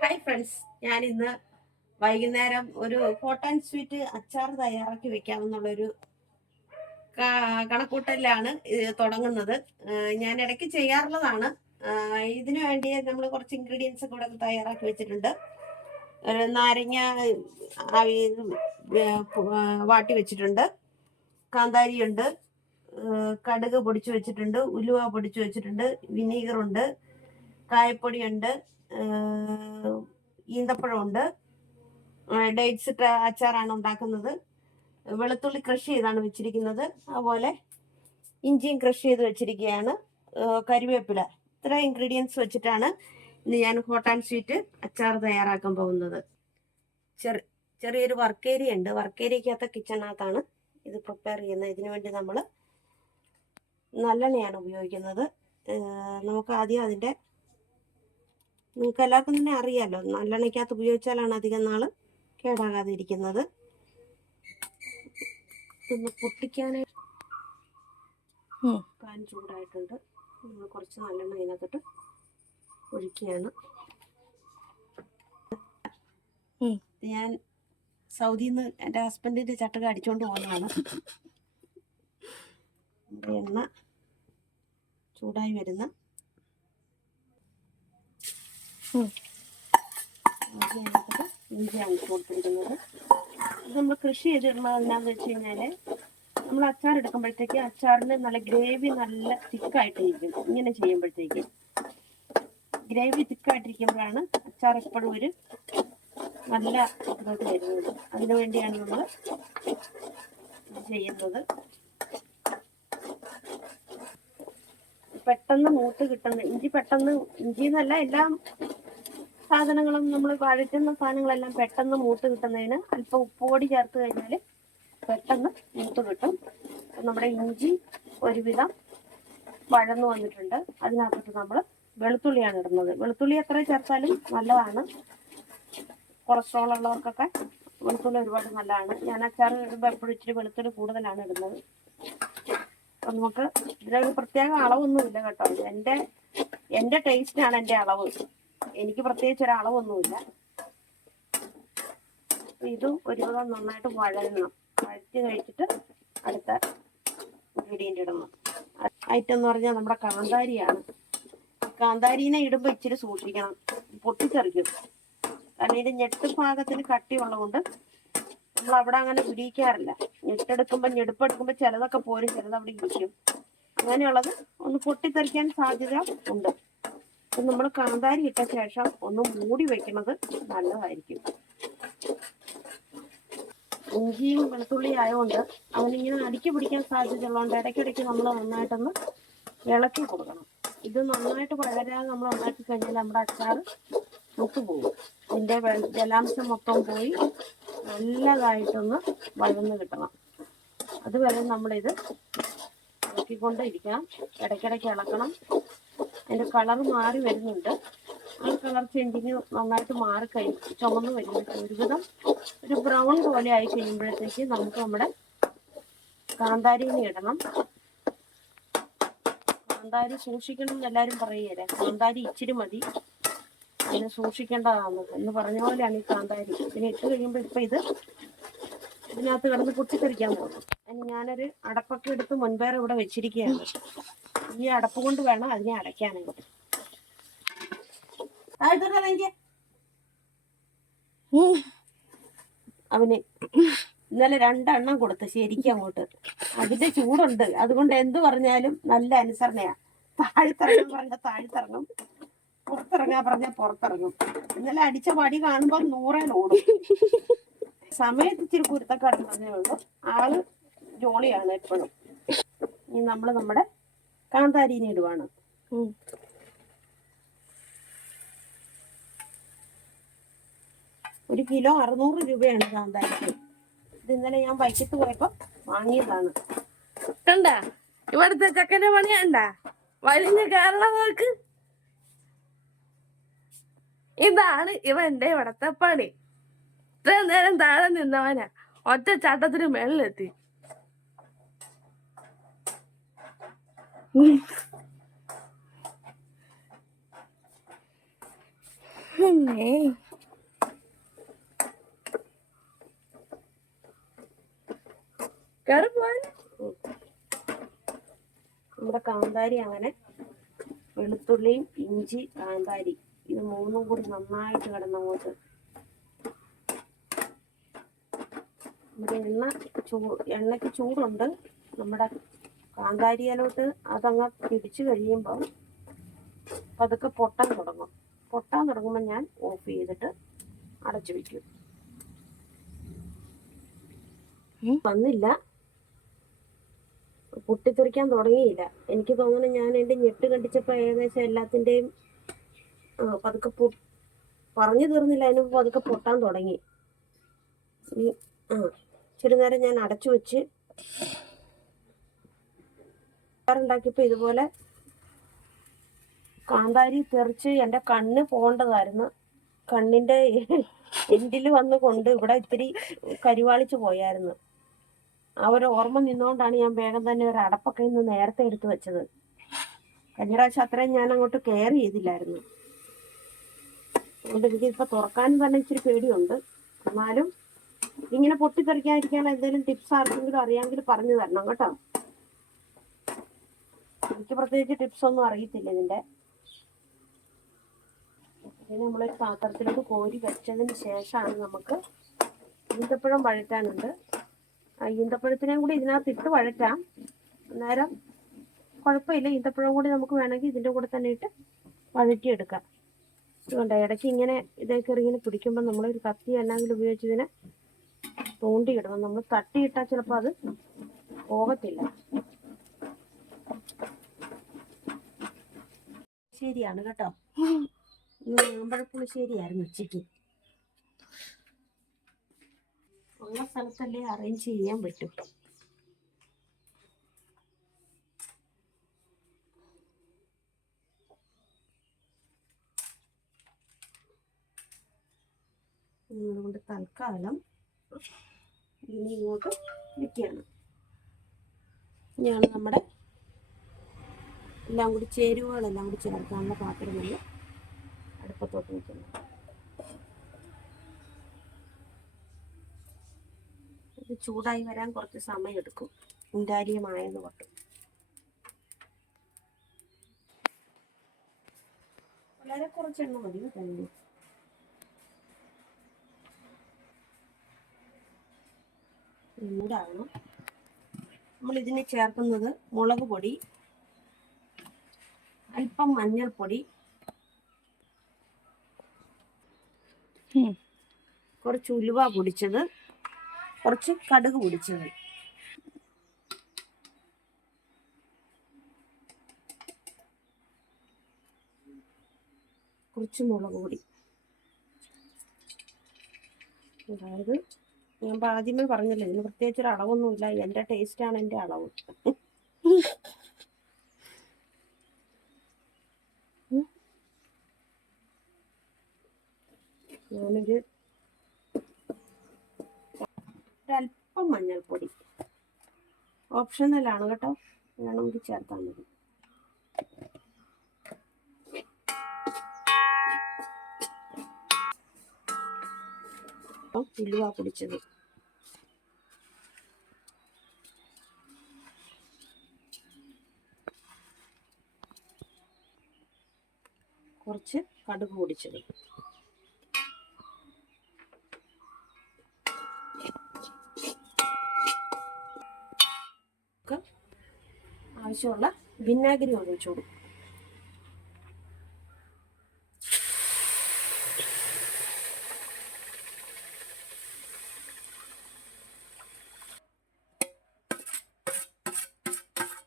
Hi friends, ഞാൻ ഇന്ന് വൈകുന്നേരം ഒരു ഹോട്ട് ആൻഡ് സ്വീറ്റ് അച്ചാർ തയ്യാറാക്കി വെക്കാമെന്നുള്ളൊരു കണക്കൂട്ടലിലാണ് ഇത് തുടങ്ങുന്നത്. ഞാൻ ഇടയ്ക്ക് ചെയ്യാറുള്ളതാണ്. ഇതിനു വേണ്ടി നമ്മൾ കുറച്ച് ഇൻഗ്രീഡിയൻസ് ഒക്കെ ഇവിടെ തയ്യാറാക്കി വെച്ചിട്ടുണ്ട്. ഒരു നാരങ്ങ വാട്ടി വെച്ചിട്ടുണ്ട്, കാന്താരിയുണ്ട്, കടുക് പൊടിച്ചു വെച്ചിട്ടുണ്ട്, ഉലുവ പൊടിച്ചു വെച്ചിട്ടുണ്ട്, വിനീഗറുണ്ട്, കായപ്പൊടിയുണ്ട്, ഈന്തപ്പഴമുണ്ട്. ഡേറ്റ്സ് ഇട്ട അച്ചാറാണ് ഉണ്ടാക്കുന്നത്. വെളുത്തുള്ളി ക്രഷ് ചെയ്താണ് വെച്ചിരിക്കുന്നത്. അതുപോലെ ഇഞ്ചിയും ക്രഷ് ചെയ്ത് വെച്ചിരിക്കുകയാണ്. കരിവേപ്പില. ഇത്ര ഇൻഗ്രീഡിയൻസ് വെച്ചിട്ടാണ് ഇന്ന് ഞാൻ ഹോട്ട് ആൻഡ് സ്വീറ്റ് അച്ചാർ തയ്യാറാക്കാൻ പോകുന്നത്. ചെറിയൊരു വർക്ക് ഏരിയ ഉണ്ട്. വർക്ക് ഏരിയക്കകത്ത് കിച്ചണിനകത്താണ് ഇത് പ്രിപ്പയർ ചെയ്യുന്നത്. ഇതിനു വേണ്ടി നമ്മൾ നല്ലെണ്ണയാണ് ഉപയോഗിക്കുന്നത്. നമുക്ക് ആദ്യം അതിൻ്റെ നിങ്ങൾക്ക് എല്ലാവർക്കും തന്നെ അറിയാമല്ലോ, നല്ലെണ്ണയ്ക്കകത്ത് ഉപയോഗിച്ചാലാണ് അധികം നാൾ കേടാകാതെ ഇരിക്കുന്നത്. ഒന്ന് പൊട്ടിക്കാനായി പാൻ ചൂടായിട്ടുണ്ട്. നമ്മൾ കുറച്ച് നല്ലെണ്ണ ഇതിനകത്തോട്ട് ഒഴിക്കുകയാണ്. ഞാൻ സൗദിയിൽ നിന്ന് എൻ്റെ ഹസ്ബൻഡിൻ്റെ ചട്ടക അടിച്ചുകൊണ്ട് പോകുന്നതാണ്. എണ്ണ ചൂടായി വരുന്ന ഇഞ്ചിയാണ് കൊടുത്തിരിക്കുന്നത്. ഇത് നമ്മൾ കൃഷി ചെയ്തിടുന്നത് എന്താണെന്ന് വെച്ച് കഴിഞ്ഞാൽ, നമ്മൾ അച്ചാർ എടുക്കുമ്പോഴത്തേക്ക് അച്ചാറിന് നല്ല ഗ്രേവി നല്ല തിക്കായിട്ടിരിക്കും. ഇങ്ങനെ ചെയ്യുമ്പോഴത്തേക്ക് ഗ്രേവി തിക്കായിട്ടിരിക്കുമ്പോഴാണ് അച്ചാർ എപ്പോഴും ഒരു നല്ല ഇതോട്ട് വരുന്നത്. അതിനു വേണ്ടിയാണ് നമ്മൾ ചെയ്യുന്നത്. പെട്ടെന്ന് മൂത്ത് കിട്ടുന്ന ഇഞ്ചി എന്നല്ല, എല്ലാ സാധനങ്ങളും നമ്മൾ വഴറ്റുന്ന സാധനങ്ങളെല്ലാം പെട്ടെന്ന് മൂത്ത് കിട്ടുന്നതിന് അല്പം ഉപ്പുപൊടി ചേർത്ത് കഴിഞ്ഞാൽ പെട്ടെന്ന് മൂത്ത് കിട്ടും. നമ്മുടെ ഇഞ്ചി ഒരുവിധം വഴന്നു വന്നിട്ടുണ്ട്. അതിനകത്തോട്ട് നമ്മൾ വെളുത്തുള്ളിയാണ് ഇടുന്നത്. വെളുത്തുള്ളി എത്ര ചേർത്താലും നല്ലതാണ്. കൊളസ്ട്രോൾ ഉള്ളവർക്കൊക്കെ വെളുത്തുള്ളി ഒരുപാട് നല്ലതാണ്. ഞാൻ അച്ചാർ ഇടുമ്പോൾ എപ്പോഴും ഇച്ചിരി വെളുത്തുള്ളി കൂടുതലാണ് ഇടുന്നത്. അപ്പം നമുക്ക് ഇതിലൊരു പ്രത്യേക അളവൊന്നുമില്ല കേട്ടോ. എൻ്റെ ടേസ്റ്റിനാണ് എൻ്റെ അളവ്. എനിക്ക് പ്രത്യേകിച്ച് ഒരളവൊന്നുമില്ല. ഇതും ഒരുവിധം നന്നായിട്ട് വഴങ്ങണം. വഴറ്റി കഴിച്ചിട്ട് അടുത്ത ഇൻഗ്രീഡിയൻ്റ് ഇടണം. ഐറ്റം എന്ന് പറഞ്ഞാൽ നമ്മുടെ കാന്താരിയാണ്. കാന്താരീനെ ഇടുമ്പോൾ ഇച്ചിരി സൂക്ഷിക്കണം, പൊട്ടിച്ചെറിക്കും. കാരണം ഇതിൻ്റെ ഞെട്ട് ഭാഗത്തിന് കട്ടിയുള്ളതുകൊണ്ട് നമ്മൾ അവിടെ അങ്ങനെ ഉരിയിക്കാറില്ല. ഞെടുപ്പെടുക്കുമ്പോൾ ചിലതൊക്കെ പോരും, ചിലത് അവിടെ ഇരിക്കും. അങ്ങനെയുള്ളത് ഒന്ന് പൊട്ടിത്തെറിക്കാൻ സാധ്യത ഉണ്ട്. അപ്പം നമ്മൾ കാന്താരി ഇട്ട ശേഷം ഒന്ന് മൂടി വെക്കുന്നത് നല്ലതായിരിക്കും. ഇഞ്ചിയും വെളുത്തുള്ളി ആയതുകൊണ്ട് അവനിങ്ങനെ അടുക്കി പിടിക്കാൻ സാധ്യത ഉള്ളതുകൊണ്ട് ഇടയ്ക്കിടയ്ക്ക് നമ്മൾ നന്നായിട്ടൊന്ന് ഇളക്കി കൊടുക്കണം. ഇത് നന്നായിട്ട് വളരാതെ നമ്മൾ ഉണ്ടാക്കി കഴിഞ്ഞാൽ നമ്മുടെ അച്ചാർ മുട്ടുപോകും. ഇതിൻ്റെ ജലാംശം മൊത്തം പോയി നല്ലതായിട്ടൊന്ന് വഴന്ന് കിട്ടണം. അതുവരെ നമ്മളിത് ഇളക്കിക്കൊണ്ട് ഇരിക്കണം. ഇടയ്ക്കിടയ്ക്ക് ഇളക്കണം. അതിൻ്റെ കളർ മാറി വരുന്നുണ്ട്. ആ കളർ ചേഞ്ചിങ് നന്നായിട്ട് ചുമന്ന് വരുമ്പോഴത്തേക്ക് ഒരുവിധം ഒരു ബ്രൗൺ പോലെ ആയി കഴിയുമ്പോഴത്തേക്ക് നമുക്ക് നമ്മുടെ കാന്താരിനെ ഇടണം. കാന്താരി സൂക്ഷിക്കണം എന്ന് എല്ലാവരും പറയുകയില്ലേ, കാന്താരി ഇച്ചിരി മതി, അതിനെ സൂക്ഷിക്കേണ്ടതാണ് എന്ന് പറഞ്ഞ പോലെയാണ് ഈ കാന്താരി. ഇതിനെ ഇട്ട് കഴിയുമ്പോൾ ഇപ്പം ഇതിനകത്ത് കിടന്ന് പൊട്ടിത്തെറിക്കാൻ പോകും. അതിന് ഞാനൊരു അടപ്പൊക്കെ എടുത്ത് മുൻപേറെ ഇവിടെ വെച്ചിരിക്കുകയാണ്. ഈ അടപ്പ് കൊണ്ട് വേണം അതിനെ അടയ്ക്കാനായിട്ട്. അവന് ഇന്നലെ 2 എണ്ണം കൊടുത്ത് ശരിക്കും അങ്ങോട്ട്. അതിന്റെ ചൂടുണ്ട്, അതുകൊണ്ട് എന്ത് പറഞ്ഞാലും നല്ല അനുസരണയാ. താഴ്ത്തിറങ്ങാൻ പറഞ്ഞാൽ താഴ്ത്തിറങ്ങും, പുറത്തിറങ്ങാൻ പറഞ്ഞാൽ പുറത്തിറങ്ങും. ഇന്നലെ അടിച്ച പടി കാണുമ്പോൾ 100 ഓടും. സമയത്ത് ഇച്ചിരി കുരുത്തക്കാട് പറഞ്ഞേ ഉള്ളൂ. ആള് ജോളിയാണ് എപ്പോഴും. ഇനി നമ്മൾ നമ്മുടെ കാന്താരീനെ ഇടുവാണ്. 1 കിലോ 600 രൂപയാണ് കാന്താരിക്ക്. ഇത് ഇന്നലെ ഞാൻ വൈക്കത്ത് പോയപ്പോ വാങ്ങിയതാണ്. കണ്ട ഇവിടുത്തെ ചക്കന്റെ പണി കണ്ട വലിഞ്ഞ കേരളം നോക്ക്. ഇതാണ് ഇവന്റെ ഇവിടത്തെ പണി. ഇത്രയും നേരം താഴെ നിന്നവനാ ഒറ്റ ചട്ടത്തിന് മേളിലെത്തി. നമ്മുടെ കാന്താരി അങ്ങനെ വെളുത്തുള്ളിയും ഇഞ്ചി കാന്താരി ഇത് മൂന്നും കൂടി നന്നായിട്ട് കിടന്നങ്ങോട്ട് എണ്ണയ്ക്ക് ചൂടുണ്ട്. നമ്മുടെ കാന്താരിയിലോട്ട് അതങ്ങ് പിടിച്ചു കഴിയുമ്പോൾ അതൊക്കെ പൊട്ടാൻ തുടങ്ങുമ്പോൾ ഞാൻ ഓഫ് ചെയ്തിട്ട് അടച്ചു വയ്ക്കും. വന്നില്ല, പൊട്ടിത്തെറിക്കാൻ തുടങ്ങിയില്ല. എനിക്ക് തോന്നുന്നു ഞാൻ എൻ്റെ ഞെട്ട് കണ്ടിച്ചപ്പോൾ ഏകദേശം എല്ലാത്തിൻ്റെയും പതുക്കെ പറഞ്ഞു തീർന്നില്ല, അതിന് പതുക്കെ പൊട്ടാൻ തുടങ്ങി. ഇച്ചിരി നേരം ഞാൻ അടച്ചു വെച്ച് ഉണ്ടാക്കിയപ്പോൾ ഇതുപോലെ കാന്താരി തെറിച്ച് എൻ്റെ കണ്ണ് പോകേണ്ടതായിരുന്നു. കണ്ണിൻ്റെ എൻഡിൽ വന്ന് കൊണ്ട് ഇവിടെ ഇത്തിരി കരിവാളിച്ച് പോയായിരുന്നു. ആ ഒരു ഓർമ്മ നിന്നുകൊണ്ടാണ് ഞാൻ വേഗം തന്നെ ഒരു അടപ്പൊക്കെ ഇന്ന് നേരത്തെ എടുത്ത് വെച്ചത്. കഴിഞ്ഞ പ്രാവശ്യം അത്രയും ഞാൻ അങ്ങോട്ട് കെയർ ചെയ്തില്ലായിരുന്നു. അതുകൊണ്ട് എനിക്കിപ്പോൾ തുറക്കാനും തന്നെ ഇച്ചിരി പേടിയുണ്ട്. എന്നാലും ഇങ്ങനെ പൊട്ടിത്തെറിക്കാതിരിക്കാൻ എന്തെങ്കിലും ടിപ്സ് ആർക്കെങ്കിലും അറിയാമെങ്കിൽ പറഞ്ഞു തരണം കേട്ടോ. എനിക്ക് പ്രത്യേകിച്ച് ടിപ്സ് ഒന്നും അറിയത്തില്ല ഇതിൻ്റെ. ഇതിന് നമ്മളൊരു പാത്രത്തിലോട്ട് കോരി വെച്ചതിന് ശേഷമാണ് നമുക്ക് ഈന്തപ്പഴം വഴറ്റാനുണ്ട്. ഈന്തപ്പഴത്തിനെയും കൂടി ഇതിനകത്ത് ഇട്ട് വഴറ്റാം. അന്നേരം കുഴപ്പമില്ല. ഈന്തപ്പഴം കൂടി നമുക്ക് വേണമെങ്കിൽ ഇതിൻ്റെ കൂടെ തന്നെ ഇട്ട് വഴറ്റിയെടുക്കാം. അതുകൊണ്ട് ഇടയ്ക്ക് ഇങ്ങനെ ഇതേക്കറി ഇങ്ങനെ പിടിക്കുമ്പോൾ നമ്മളൊരു കത്തി എന്നെങ്കിലും ഉപയോഗിച്ച് ഇതിനെ തോണ്ടിയിടണം. നമ്മൾ തട്ടിയിട്ടാൽ ചിലപ്പോൾ അത് പോകത്തില്ല. ശരിയാണ് കേട്ടോ. ഇന്ന് മാമ്പഴപ്പുളിശ്ശേരിയായിരുന്നു ഉച്ചയ്ക്ക്. ഉള്ള സ്ഥലത്തല്ലേ അറേഞ്ച് ചെയ്യാൻ പറ്റും. അതുകൊണ്ട് തൽക്കാലം ഇനി ഇങ്ങോട്ട് നിൽക്കുകയാണ്. ഇനിയാണ് നമ്മുടെ എല്ലാം കൂടി ചേരുവകളെല്ലാം കൂടി ചേർക്കാനുള്ള പാത്രം നമ്മൾ അടുപ്പത്തോട്ട് നിൽക്കുന്നത്. ഇത് ചൂടായി വരാൻ കുറച്ച് സമയം എടുക്കും, ഉണ്ടാര്യമായത് കൊണ്ട്. വളരെ കുറച്ച് എണ്ണ മതി കഴിഞ്ഞു. ചൂടാകണം. നമ്മൾ ഇതിന് ചേർക്കുന്നത് മുളക് പൊടി, അല്പം മഞ്ഞൾപ്പൊടി, കുറച്ച് ഉലുവ പൊടിച്ചത്, കുറച്ച് കടുക് പൊടിച്ചത്, കുറച്ച് മുളക് പൊടി. അതായത് ഞാൻ ആദ്യമേ പറഞ്ഞല്ലോ, ഇതിന് പ്രത്യേകിച്ചൊരു അളവൊന്നുമില്ല. എൻ്റെ ടേസ്റ്റാണ് എൻ്റെ അളവ്. ഞാനൊരു ഒരല്പം മഞ്ഞൾപ്പൊടി ഓപ്ഷണലാണ് കേട്ടോ, വേണമെങ്കിൽ ചേർത്താൽ മതി. ഉലുവ പൊടിച്ചത്, കുറച്ച് കടുക് പൊടിച്ചത്, ആവശ്യമുള്ള വിനാഗിരി ഒഴിച്ചു കൊടുക്കും.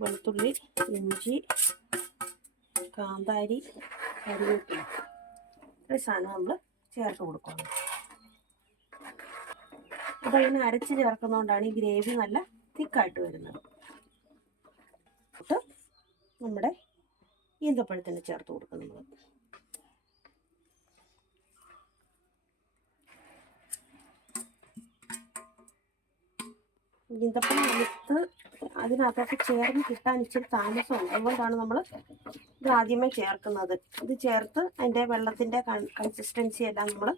വെളുത്തുള്ളി, ഇഞ്ചി, കാന്താരി, കരിവേപ്പില, ഒരു സാധനം നമ്മൾ ചേർത്ത് കൊടുക്കണം. അപ്പോൾ ഇങ്ങനെ അരച്ച് ചേർക്കുന്നതുകൊണ്ടാണ് ഈ ഗ്രേവി നല്ല തിക്കായിട്ട് വരുന്നത്. നമ്മുടെ ഈന്തപ്പഴത്തിന് ചേർത്ത് കൊടുക്കും നമ്മൾ. ഈന്തപ്പഴം എടുത്ത് അതിനകത്തോട്ട് ചേർന്ന് കിട്ടാൻ ഇച്ചിരി താമസമുണ്ട്. അതുകൊണ്ടാണ് നമ്മൾ ഇത് ആദ്യമേ ചേർക്കുന്നത്. ഇത് ചേർത്ത് അതിൻ്റെ വെള്ളത്തിൻ്റെ കൺസിസ്റ്റൻസി എല്ലാം നമ്മൾ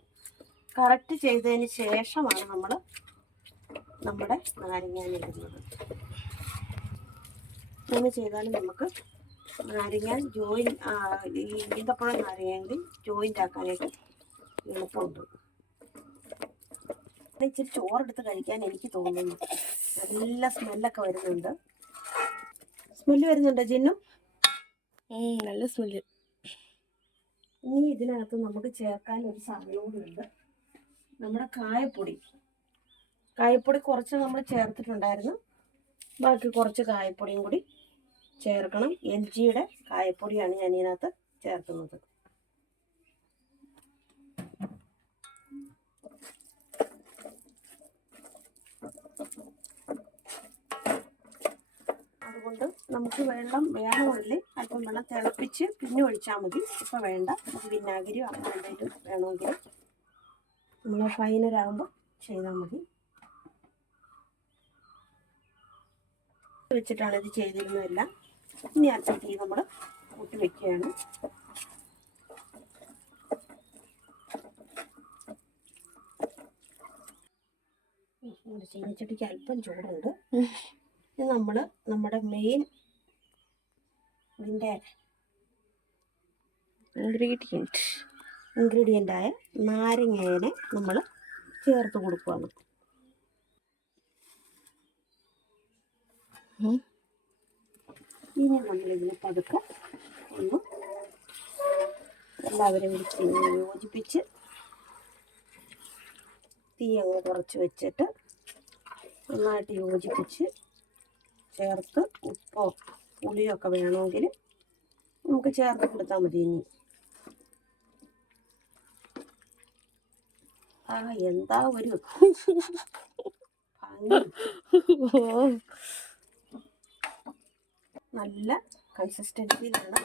കറക്റ്റ് ചെയ്തതിന് ശേഷമാണ് നമ്മൾ നമ്മുടെ നാരങ്ങാനിടുന്നത്. അങ്ങനെ ചെയ്താലും നമുക്ക് നാരങ്ങ ഈ ഈന്തപ്പഴം നാരങ്ങയെങ്കിൽ ജോയിൻ്റ് ആക്കാനായിട്ട് എളുപ്പമുണ്ട്. ഇച്ചിരി ചോറെടുത്ത് കഴിക്കാൻ എനിക്ക് തോന്നുന്നു. നല്ല സ്മെല്ലൊക്കെ വരുന്നുണ്ട്. സ്മെല്ല് വരുന്നുണ്ടോ ജിന്നു? നല്ല സ്മെല്ല്. ഇനി ഇതിനകത്ത് നമുക്ക് ചേർക്കാൻ ഒരു സാധനം കൂടിയുണ്ട്. നമ്മുടെ കായപ്പൊടി കുറച്ച് നമ്മൾ ചേർത്തിട്ടുണ്ടായിരുന്നു. ബാക്കി കുറച്ച് കായപ്പൊടിയും കൂടി ചേർക്കണം. LGയുടെ കായപ്പൊടിയാണ് ഞാൻ ഇതിനകത്ത് ചേർക്കുന്നത്. അതുകൊണ്ട് നമുക്ക് വെള്ളം വേണമെങ്കിൽ അല്പം വെള്ളം തിളപ്പിച്ച് പിന്നെ ഒഴിച്ചാൽ മതി. ഇപ്പം വേണ്ട. നമുക്ക് വിനാഗിരിയോ അങ്ങനെ എന്തെങ്കിലും വേണമെങ്കിൽ നമ്മൾ ഫൈനലാകുമ്പോൾ ചെയ്താൽ മതി. വെച്ചിട്ടാണ് ഇത് ചെയ്തിരുന്നതെല്ലാം. ഇനി അടുത്ത തീ നമ്മൾ കൂട്ടി വെക്കുകയാണ്. ചീനച്ചട്ടിക്ക് അല്പം ചൂടുണ്ട്. ഇത് നമ്മൾ നമ്മുടെ മെയിൻ ഇതിൻ്റെ ഇൻഗ്രീഡിയൻ്റായ നാരങ്ങേനെ നമ്മൾ ചേർത്ത് കൊടുക്കുകയാണ്. ഇനി നമ്മളിതിനെ പതുക്കെ ഒന്ന് എല്ലാവരും യോജിപ്പിച്ച് തീ അങ്ങ് കുറച്ച് വെച്ചിട്ട് നന്നായിട്ട് യോജിപ്പിച്ച് ചേർത്ത് ഉപ്പോ പുളിയൊക്കെ വേണമെങ്കിൽ നമുക്ക് ചേർത്ത് കൊടുത്താൽ മതി. ഇനി എന്താ ഒരു ഭംഗി! നല്ല കൺസിസ്റ്റൻസിയിലാണ്,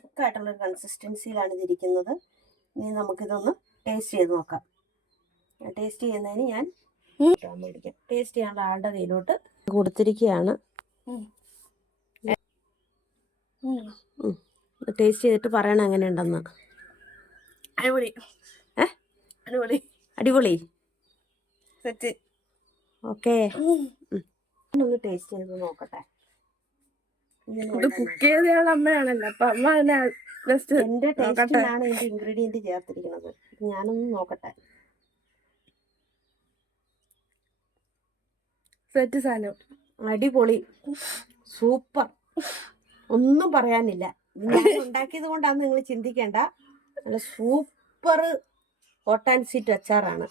തിക്കായിട്ടുള്ളൊരു കൺസിസ്റ്റൻസിയിലാണ് ഇതിരിക്കുന്നത്. ഇനി നമുക്കിതൊന്ന് ടേസ്റ്റ് ചെയ്ത് നോക്കാം. ടേസ്റ്റ് ചെയ്യുന്നതിന് ഞാൻ മേടിക്കാം. ടേസ്റ്റ് ചെയ്യാനുള്ള ആളുടെ കയ്യിലോട്ട് കൊടുത്തിരിക്കുകയാണ്. ടേസ്റ്റ് ചെയ്തിട്ട് പറയണം എങ്ങനെയുണ്ടെന്ന്. അടിപൊളി. അടിപൊളി അടിപൊളി. സെറ്റ്. ഓക്കെ, ഒന്ന് ടേസ്റ്റ് ചെയ്ത് നോക്കട്ടെ. ഇത് കുക്ക് ചെയ്ത അമ്മയാണല്ലോ, അപ്പൊ അമ്മ തന്നെ എന്റെ ടേസ്റ്റിലാണ് ഇതിന്റെ ഇൻഗ്രീഡിയന്റ് ചേർത്തിരിക്കുന്നത്. ഞാനൊന്ന് നോക്കട്ടെ. സെറ്റ് സാധനം. അടിപൊളി, സൂപ്പർ, ഒന്നും പറയാനില്ല. ഞാൻ ഉണ്ടാക്കിയത് കൊണ്ടാണ് നിങ്ങൾ ചിന്തിക്കേണ്ട. നല്ല സൂപ്പർ ഹോട്ട് ആൻഡ് സ്വീറ്റ് അച്ചാറാണ്.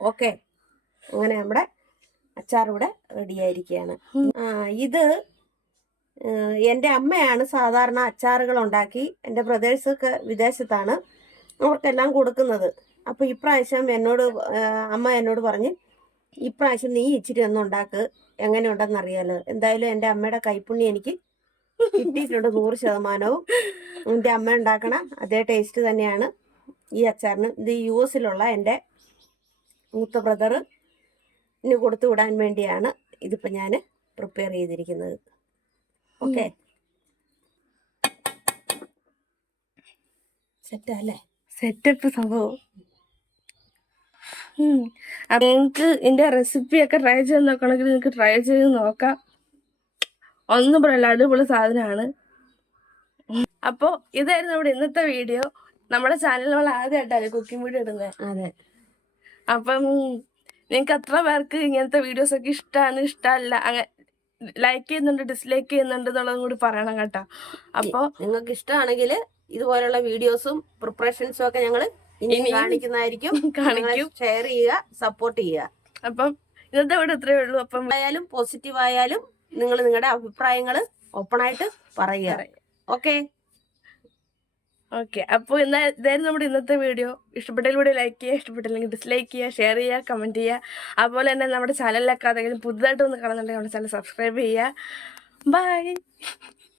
ഓക്കെ, അങ്ങനെ നമ്മുടെ അച്ചാർ ഇവിടെ റെഡി ആയിരിക്കുകയാണ്. ഇത് എൻ്റെ അമ്മയാണ് സാധാരണ അച്ചാറുകൾ ഉണ്ടാക്കി, എൻ്റെ ബ്രദേഴ്സൊക്കെ വിദേശത്താണ്, അവർക്കെല്ലാം കൊടുക്കുന്നത്. അപ്പോൾ ഇപ്രാവശ്യം അമ്മ എന്നോട് പറഞ്ഞ് ഇപ്രാവശ്യം നീ ഇച്ചിരി ഒന്നും ഉണ്ടാക്ക്, എങ്ങനെയുണ്ടെന്ന് അറിയാലോ. എന്തായാലും എൻ്റെ അമ്മയുടെ കൈപ്പുണ്യം എനിക്ക് കിട്ടിയിട്ടുണ്ട് 100%. എൻ്റെ അമ്മ ഉണ്ടാക്കണ അതേ ടേസ്റ്റ് തന്നെയാണ് ഈ അച്ചാറിന്. ഇത് US എൻ്റെ മൂത്ത ബ്രദറിന് കൊടുത്തു വിടാൻ വേണ്ടിയാണ് ഇതിപ്പോൾ ഞാൻ പ്രിപ്പയർ ചെയ്തിരിക്കുന്നത്. ഓക്കെ, സെറ്റല്ലേ? സെറ്റപ്പ് സംഭവം. നിങ്ങൾക്ക് ഇതിന്റെ റെസിപ്പിയൊക്കെ ട്രൈ ചെയ്ത് നോക്കണമെങ്കിൽ നിങ്ങൾക്ക് ട്രൈ ചെയ്ത് നോക്കാം. ഒന്നും പറയല്ല, അടിപൊളി സാധനമാണ്. അപ്പോൾ ഇതായിരുന്നു നമ്മുടെ ഇന്നത്തെ വീഡിയോ. നമ്മുടെ ചാനൽ നമ്മൾ ആദ്യമായിട്ടല്ലേ കുക്കിംഗ് വീഡിയോ ഇടുന്നത്. അതെ. അപ്പം നിങ്ങൾക്ക് എത്ര പേർക്ക് ഇങ്ങനത്തെ വീഡിയോസൊക്കെ ഇഷ്ടമാണ്, ഇഷ്ടമല്ല, അങ്ങനെ ലൈക്ക് ചെയ്യുന്നുണ്ട്, ഡിസ്ലൈക്ക് ചെയ്യുന്നുണ്ട് എന്നുള്ളതും കൂടി പറയണം കേട്ടോ. അപ്പോൾ നിങ്ങൾക്ക് ഇഷ്ടമാണെങ്കിൽ ഇതുപോലുള്ള വീഡിയോസും പ്രിപ്പറേഷൻസും ഒക്കെ ഞങ്ങൾ ഇനി കാണിക്കുന്നതായിരിക്കും. ഷെയർ ചെയ്യുക, സപ്പോർട്ട് ചെയ്യുക. അപ്പം ഇന്നത്തെ വീഡിയോ ഇത്രയേ ഉള്ളൂ. അപ്പം ആയാലും പോസിറ്റീവ് ആയാലും നിങ്ങൾ നിങ്ങളുടെ അഭിപ്രായങ്ങൾ ഓപ്പണായിട്ട് പറയുക. ഓക്കെ, അപ്പോൾ ഇതായിരുന്നു നമ്മുടെ ഇന്നത്തെ വീഡിയോ. ഇഷ്ടപ്പെട്ടെങ്കിൽ വീഡിയോ ലൈക്ക് ചെയ്യുക, ഇഷ്ടപ്പെട്ടില്ലെങ്കിൽ ഡിസ്ലൈക്ക് ചെയ്യുക, ഷെയർ ചെയ്യുക, കമൻറ്റ് ചെയ്യുക. അതുപോലെ തന്നെ നമ്മുടെ ചാനലിലൊക്കെ അതെങ്കിലും പുതുതായിട്ട് ഒന്ന് കാണുന്നുണ്ടെങ്കിൽ നമ്മുടെ ചാനൽ സബ്സ്ക്രൈബ് ചെയ്യുക. ബൈ.